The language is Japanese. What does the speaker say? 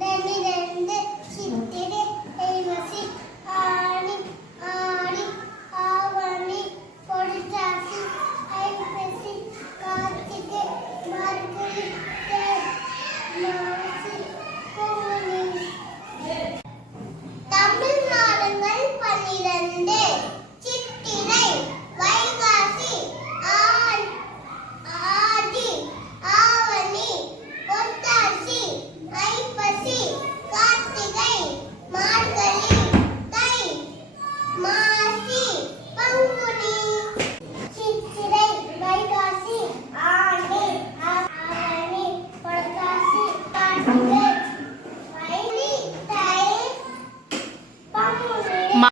രണ്ട് രണ്ട് Thank you.